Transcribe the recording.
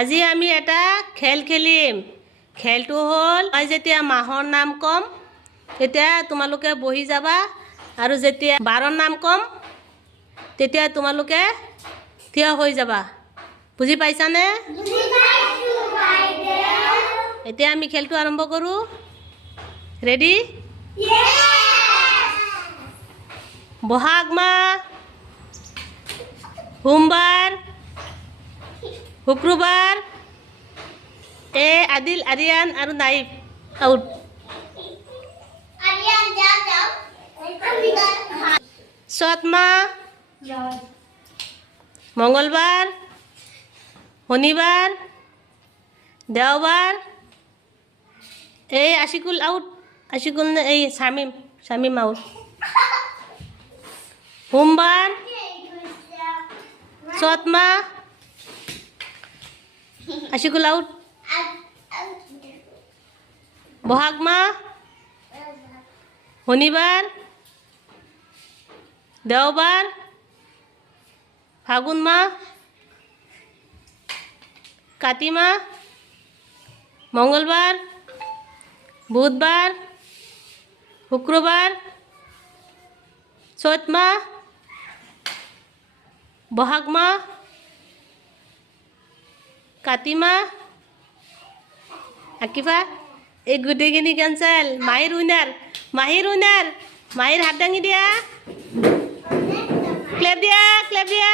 আজি আমি এটা খেল খেলিম। খেলটো হ'ল মই যেতিয়া মাহৰ নাম কম তেতিয়া তোমালোকে বহি যাবা আৰু যেতিয়া বাৰৰ নাম কম তেতিয়া তোমালোকে থিয় হৈ যাবা। বুজি পাইছানে? বুজি পাইছো বাইদেউ। এতিয়া আমি খেলটো আৰম্ভ কৰোঁ। ৰেডি? বহাগ মাহ, সোমবাৰ, শুক্ৰবাৰ, আদিল, আৰিয়ান আৰু নাইব আউট। চ'ত মাহ, মঙলবাৰ, শনিবাৰ, দেওবাৰ, আশিকুল আউট, আশিকুল শামিম আউট। সোমবাৰ, চ'ত মাহ, আশিকুল আউট। বহাগ মাহ, শনিবাৰ, দেওবাৰ, ফাগুন মাহ, কাতি মাহ, মঙ্গলবাৰ, বুধবাৰ, শুক্ৰবাৰ, চ'ত মাহ, বহাগ মাহ, কাতি মাহ, আকিফা এই গোটেইখিনি কেঞ্চেল। মাহিৰ উইনাৰ, মাহিৰ হাত দাঙি দিয়া। ক্লেপ দিয়া, ক্লেপ দিয়া।